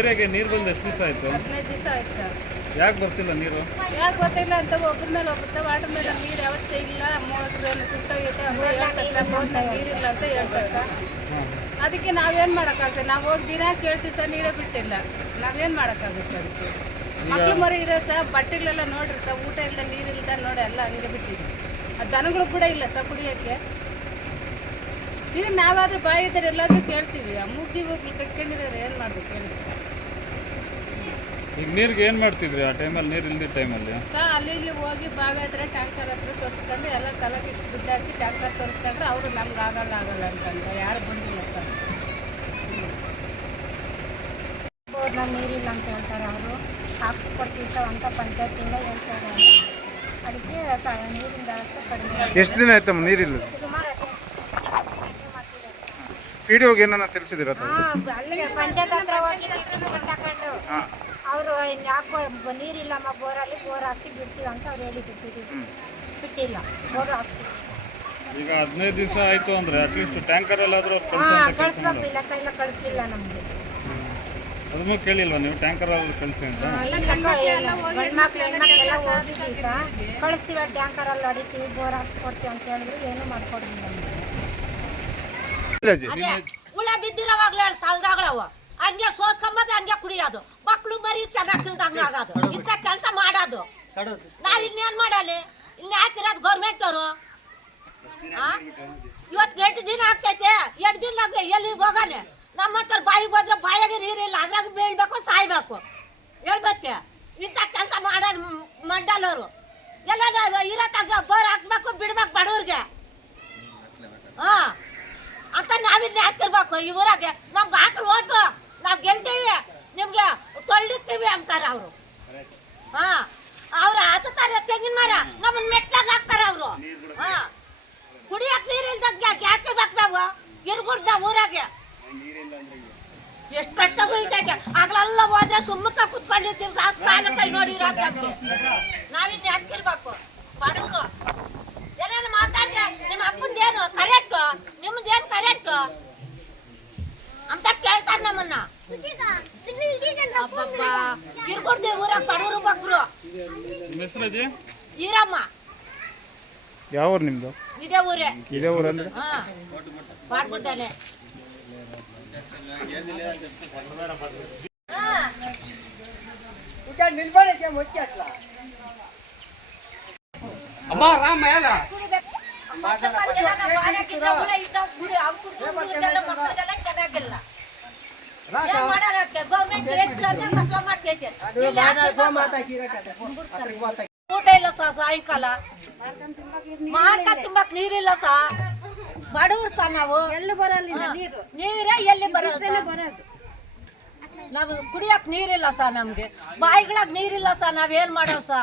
ಏರಿಯಾಗೆ ನೀರು ಬಂದು ಎಷ್ಟು ದಿವಸ ಆಯಿತು? 15 ದಿವಸ ಆಯ್ತು ಸರ್. ಯಾಕೆ ಬರ್ತಿಲ್ಲ ನೀರು? ಯಾಕೆ ಗೊತ್ತಿಲ್ಲ ಅಂತ ಒಬ್ಬರ ಮೇಲೆ ಒಬ್ಬರು ವಾಟರ್ ಮೇಲೆ ನೀರು ವ್ಯವಸ್ಥೆ ಇಲ್ಲ, ಮೋಟ್ರೇನು ಸುತ್ತಾಗೈತೆ ಅಂತ ಹೇಳ್ತಾರೆ, ಬೋರ್ನಾಗ ನೀರಿಲ್ಲ ಅಂತ ಹೇಳ್ತಾರೆ ಸರ್. ಅದಕ್ಕೆ ನಾವೇನು ಮಾಡೋಕ್ಕಾಗ್ತದೆ? ನಾವು ಹೋಗಿ ದಿನ ಕೇಳ್ತೀವಿ ಸರ್, ನೀರೇ ಬಿಟ್ಟಿಲ್ಲ. ನಾವೇನು ಮಾಡೋಕ್ಕಾಗುತ್ತೆ? ಅದಕ್ಕೆ ಮಕ್ಳು ಮರಿ ಇರೋ ಸರ್, ಬಟ್ಟೆಗಳೆಲ್ಲ ನೋಡ್ರಿ ಸರ್, ಊಟ ಇಲ್ಲ ನೀರಿಲ್ಲದ ನೋಡಿ ಎಲ್ಲ ಹಂಗೆ ಬಿಟ್ಟಿದೆ. ಅದು ದನಗಳು ಕೂಡ ಇಲ್ಲ ಸರ್ ಕುಡಿಯೋಕ್ಕೆ. ಈಗ ನಾವಾದ್ರೂ ಬಾಯಿ ಇದ್ದಾರೆ ಎಲ್ಲಾದ್ರೂ ಕೇಳ್ತೀವಿ. ಮೂಗಿ ಹೋಗ್ಲಿ ಕಟ್ಕೊಂಡಿರೋರು ಏನು ಮಾಡ್ಬೇಕು ಹೇಳಿ? ಈಗ ನೀರಿಗೆ ಏನು ಮಾಡ್ತಿದ್ರಿ ಆ ಟೈಮಲ್ಲಿ, ನೀರು ಇಲ್ದಿದ್ದ ಟೈಮಲ್ಲಿ? ಸರ್ ಅಲ್ಲಿ ಇಲ್ಲಿ ಹೋಗಿ ಬಾವಿ ಹತ್ರ ಟ್ಯಾಂಕರ್ ಹತ್ರ ತೋರಿಸ್ಕೊಂಡು ಎಲ್ಲ ತಲೆಗೆ ದುಡ್ಡು ಹಾಕಿ ಟ್ಯಾಂಕರ್ ತೋರಿಸ್ಕೊಂಡ್ರೆ ಅವರು ನಮ್ಗೆ ಆಗಲ್ಲ ಅಂತಂತ ಯಾರು ಬಂದಿಲ್ಲ ಸರ್. ಬೋರ್ನ ನೀರಿಲ್ಲ ಅಂತ ಹೇಳ್ತಾರೆ, ಅವರು ಹಾಕ್ಸ್ಕೊಡ್ತಿರ್ತಾವೆ ಅಂತ ಪಂಚಾಯತಿಂದ ಹೇಳ್ತಾ ಇದ್ದಾರೆ. ಅದಕ್ಕೆ ನೀರಿನ ವ್ಯವಸ್ಥೆ ಕಡಿಮೆ. ಎಷ್ಟು ದಿನ ಆಯ್ತಮ್ಮ ನೀರಿಲ್ಲ? ಸುಮಾರು ಪಿಡಿಒಗೆ ಏನನ್ನ ತಿಳಿಸಿದಿರ? ಅಲ್ಲಿಗೆ ಪಂಚಾಯತ್ ಹತ್ರ ಹೋಗಿ ತಗೊಂಡು ಅವರು ಯಾಕೆ ನೀರಿಲ್ಲಮ್ಮ ಬೋರಲ್ಲಿ, ಬೋರ್ ಹಾಕ್ಸಿ ಬಿಡ್ತೀವಿ ಅಂತ ಅವ್ರು ಹೇಳಿದ್ರು. ಬಿಟ್ಟಿಲ್ಲ, ಬೋರ್ ಹಾಕ್ಸಿ. ಈಗ 15 ದಿವಸ ಆಯಿತು ಅಂದರೆ ಅಟ್ಲೀಸ್ಟ್ ಟ್ಯಾಂಕರ್ ಎಲ್ಲಾದರೂ ಕಳಿಸ್ಬೇಕು. ಇಲ್ಲ ಸರ್, ಇಲ್ಲ ಕಳಿಸ್ಲಿಲ್ಲ ನಮಗೆ. ಅದನ್ನು ಕೇಳಿಲ್ವಾ ನೀವು? ಟ್ಯಾಂಕರ್ ಆದರೂ ಕಳಿಸಿ ಅಂತ? ಹೆಣ್ಮಕ್ಳೆಲ್ಲ ಹೋಗಿದ್ದೀವಿ ಸರ್, ಕಳಿಸ್ತೀವಿ ಟ್ಯಾಂಕರಲ್ಲಿ ಹೊಡಿತೀವಿ, ಬೋರ್ ಹಾಕ್ಸ್ಕೊಡ್ತೀವಿ ಅಂತ ಹೇಳಿದ್ರು, ಏನೂ ಮಾಡ್ಕೊಡ್ಲಿಲ್ಲ ನಮಗೆ. ಹುಳ ಬಿದ್ದಿರೋವಾಗ್ಲೇ ತಲ್ದಾಗಳವ ಹಂಗೆ ಸೋಸ್ಕೊಂಬದು, ಹಂಗೆ ಕುಡಿಯೋದು, ಮಕ್ಳು ಮರಿ ಚೆನ್ನಾಗಿ ತಿಳ್ದಂಗೆ ಆಗೋದು, ಇಂಥ ಕೆಲಸ ಮಾಡೋದು. ನಾವ್ ಇನ್ನೇನ್ ಮಾಡಲಿ? ಇಲ್ಲಿ ಹಾಕಿರೋದು ಗೌರ್ಮೆಂಟ್ ಅವರು. ಇವತ್ತು 8 ದಿನ ಆಗ್ತೈತೆ, 2 ದಿನ ಎಲ್ಲಿಗೆ ಹೋಗಾನೆ? ನಮ್ಮ ಹತ್ರ ಬಾಯಿಗೆ ಹೋದ್ರೆ ಬಾಯಿಗೆ ನೀರಿಲ್ಲ, ಅದ್ರಾಗ ಬೀಳ್ಬೇಕು, ಸಾಯ್ಬೇಕು. ಹೇಳ್ಬೇಕು ಇಂಥ ಕೆಲಸ ಮಾಡೋದು ಮಂಡಲವರು. ಎಲ್ಲ ಇರತ್ತಾಗ ಬೋರ್ ಹಾಕ್ಸ್ಬೇಕು, ಬಿಡ್ಬೇಕು ಬಡವ್ರಿಗೆ. ಅಂತ ನಾವಿನ್ನೇ ಹಾಕ್ತಿರ್ಬೇಕು ಈ ಊರಾಗೆ. ನಮ್ಗೆ ಹಾಕ್ರಿ ಓಟು, ನಾವು ಗೆಲ್ತೀವಿ, ನಿಮ್ಗೆ ತೊಳ್ಳಿರ್ತೀವಿ ಅಂತಾರೆ ಅವರು. ಅವ್ರು ಹತ್ತುತ್ತಾರೆ ತೆಂಗಿನ ಮರ, ನಮ್ಮನ್ನ ಮೆಟ್ಲಾಗ ಹಾಕ್ತಾರೆ ಅವರು. ಕುಡಿಯಕ್ಕೆ ನೀರಿಲ್ದಂಗೆ ಹಾಕಿರ್ಬೇಕು ನಾವು. ಇರ್ಗುಡ್ದ ಊರಾಗೆ ಎಷ್ಟು ಕಷ್ಟಗಳು ಇದ್ದಾಗ ಆಗ್ಲೆಲ್ಲ ಹೋದ್ರೆ ಸುಮ್ಮಕ್ಕ ಕುತ್ಕೊಂಡಿರ್ತೀವಿ. ಸಾಕು ಕಾಲ ಕೈ ನೋಡಿರೋದು ನಮ್ಗೆ. ನಾವಿನ್ನೇ ಹಾಕಿರ್ಬೇಕು ಬಡವರು. ಏನೇನು ಮಾತಾಡ್ರೆ ನಿಮ್ಮ ಅಪ್ಪಂದೇನು ಕರೆಕ್ಟು, ನಿಮ್ದೇನು ಕರೆಕ್ಟು ಅಂತ ಕೇಳ್ತಾರೆ ನಮ್ಮನ್ನ. ಇರ್ಕೊಡ್ತೀವಿ ಊರಾಗ ಬಡವರು ಬಗ್ರು. ಈರಮ್ಮ. ಯಾವ ಊರು ನಿಮ್ದು? ಇದೇ ಊರೇ. ಇದೇ ಊರು ಅಂದ್ರೆ ಮಾಡ್ಬಿಟ್ಟಾನೆ. ಅಮ್ಮ ರಾಮ ಯಾಲ ಚೆನ್ನಾಗಿಲ್ಲ ಊಟ ಇಲ್ಲ ಸಾ, ಸಾಯಂಕಾಲ ಮಾಡ್ಕೊಂಡ್ ತಿಂಬಕ್ ನೀರಿಲ್ಲ ಸಾ, ಬಡವ್ರು ಸಾ ನಾವು. ನೀರೇ ಎಲ್ಲಿ ಬರೋದು? ನಾವು ಕುಡಿಯಕ್ ನೀರಿಲ್ಲ ಸಾ, ನಮ್ಗೆ ಬಾಯಿಗಳಾಗ ನೀರಿಲ್ಲ ಸಾ, ನಾವೇನ್ ಮಾಡೋ ಸಾ?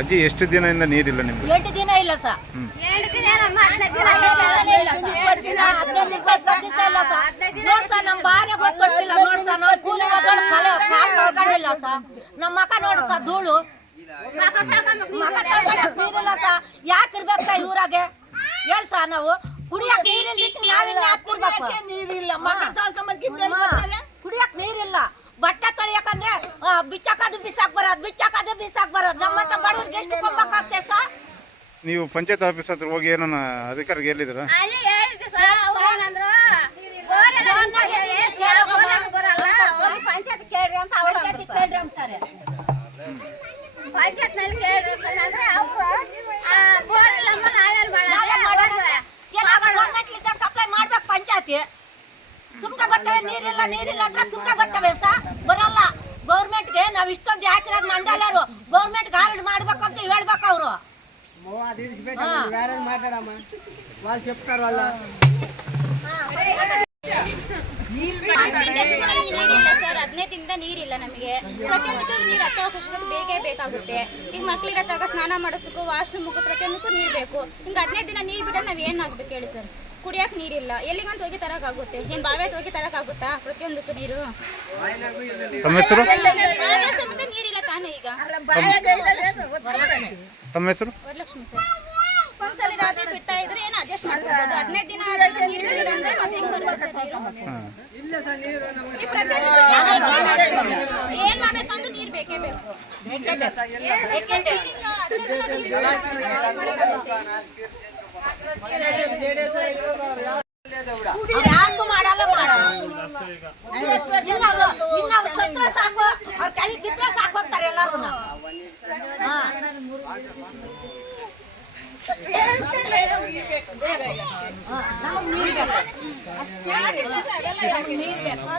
ಅಜ್ಜಿ ಎಷ್ಟು ದಿನದಿಂದ ನೀರಿಲ್ಲ ನಿಮ್ಗೆ? 8 ದಿನ ಇಲ್ಲ ಸಾ. 2 ದಿನ ನಮ್ಮ 15 ದಿನ ನೋಡ್ಸ ನಮ್ಮ ಬಾರೆ ಗೊತ್ತಿಲ್ಲ, ನೋಡ್ಸ ನಾವು ಕೂಲಿ ಹೋಗೋಣ ಸಾ. ನಮ್ಮ ಮಕ ನೋಡ್ಸ ಧೂಳು ನೀರಿಲ್ಲ ಸಾ. ಯಾಕಿರ್ಬೇಕ ಇವ್ರಾಗೆ ಹೇಳ್ಸ? ನಾವು ಕುಡಿಯಕ್ ನೀರಿಲ್ಲ, ನಾವಿನ್ನ ಹಾಕ್ತಿರ್ಬೇಕು. ಕುಡಿಯಕ್ ನೀರಿಲ್ಲ, ಬಟ್ಟೆ ತೊಳಿಯಕಂದ್ರೆ ಬಿಚ್ಚಾಕದು ಬಿಸಾಕ್ ಬರೋದು. ನಮ್ಮಂತ ಬಡವ್ರಿಗೆ ಎಷ್ಟು ಕೊಂಬಕ್ಕಾಗ್ತದೆ ಸಾ? ನೀವು ಪಂಚಾಯತ್ ಆಫೀಸ್ ಹತ್ರ ಹೋಗಿ ಏನನ್ನ ಅಧಿಕಾರಿಗೆ ಹೇಳಿದ್ರ? ಅಲ್ಲಿ ಹೇಳಿದ್ವಿ ಸರ್, ಅವ್ರು ಏನಂದ್ರು ಪಂಚಾಯತ್ ಕೇಳ್ರಿ ಅಂತ ಕೇಳ್ರಿ ಅಂತಾರೆ. ಪಂಚಾಯತ್ನಲ್ಲಿ ಕೇಳ್ರಿ ಅಂತಂದ್ರೆ ಅವರು ಬೋರ್ ಇಲ್ಲಮ್ಮ ನಾವೇನು ಮಾಡೋದು? ಸಪ್ಲೈ ಮಾಡ್ಬೇಕು ಪಂಚಾಯತಿ. ಸುಮ್ಕ ಬರ್ತವೆ ನೀರಿಲ್ಲ ಅಂದ್ರೆ ಸುಮ್ಕ ಬರ್ತವೆ ಸಾ, ಬರಲ್ಲ. ಗೌರ್ಮೆಂಟ್ಗೆ ನಾವ್ ಇಷ್ಟೊಂದು ಹಾಕಿರೋದು ಮಂಡಲರು, ಗೌರ್ಮೆಂಟ್ ಗಾರ್ಡ್ ಮಾಡ್ಬೇಕಂತ ಹೇಳ್ಬೇಕು ಅವರು. ಸರ್ 15 ದಿನದಿಂದ ನೀರಿಲ್ಲ ನಮಗೆ. ಪ್ರತಿಯೊಂದಕ್ಕೂ ನೀರು ಅತ್ಯವಶ್ಯಕ ಬೇಕೇ ಬೇಕಾಗುತ್ತೆ. ಈಗ ಮಕ್ಳಿರತ್ತಾಗ ಸ್ನಾನ ಮಾಡೋದಕ್ಕೂ, ವಾಶ್ರೂಮ್ಗೂ, ಪ್ರತಿಯೊಂದಕ್ಕೂ ನೀರು ಬೇಕು. ಹಿಂಗೆ 15 ದಿನ ನೀರು ಬಿಟ್ಟರೆ ನಾವು ಏನು ಮಾಡ್ಬೇಕು ಹೇಳಿ ಸರ್? ಕುಡಿಯಕ್ಕೆ ನೀರಿಲ್ಲ, ಎಲ್ಲಿಗಂತ ಹೋಗಿ ತರಕಾಗುತ್ತೆ? ಏನು ಬಾವಿ ಹೋಗಿ ತರಕಾಗುತ್ತಾ ಪ್ರತಿಯೊಂದಕ್ಕೂ ನೀರು? ತಮ್ಮ ಹೆಸರು? ಬಾವಿ ಸಮೇತ ನೀರಿಲ್ಲ ತಾನೇ ಈಗ. ತಮ್ಮ ಹೆಸರು? ವರಲಕ್ಷ್ಮಿ ಸರ್. ಒಂದ್ಸಲಿ ರಾತ್ರಿ ಬಿಡ್ತಾ ಇದ್ರೆ ಏನು ಅಡ್ಜಸ್ಟ್ ಮಾಡ್ಕೋಬಹುದು. 15 ದಿನ ಆದ್ರೂ ನೀರು ಬಿಡಿಲ್ಲ ಅಂದ್ರೆ ಮತ್ತೆ ಹೆಂಗ್ ಬರುತ್ತೆ ಸರ್ ನೀರು? ಈ ಪ್ರತಿಯೊಂದಕ್ಕೂ ಏನ್ ಮಾಡ್ಬೇಕಂದ್ರೆ ನೀರು ಬೇಕೇ ಬೇಕು. ಯಾಕೆಂದ್ರೆ ಈಗ 15 ದಿನ ಯಾರು ಮಾಡಲ್ಲ ಇನ್ನ ಸಾಕು, ಅವ್ರ ಕೈ ಬಿದ್ರೆ ಸಾಕು ಹೋಗ್ತಾರೆ ಎಲ್ಲಾರು. ನಮಗ್ ನೀರ್ ಬೇಕು.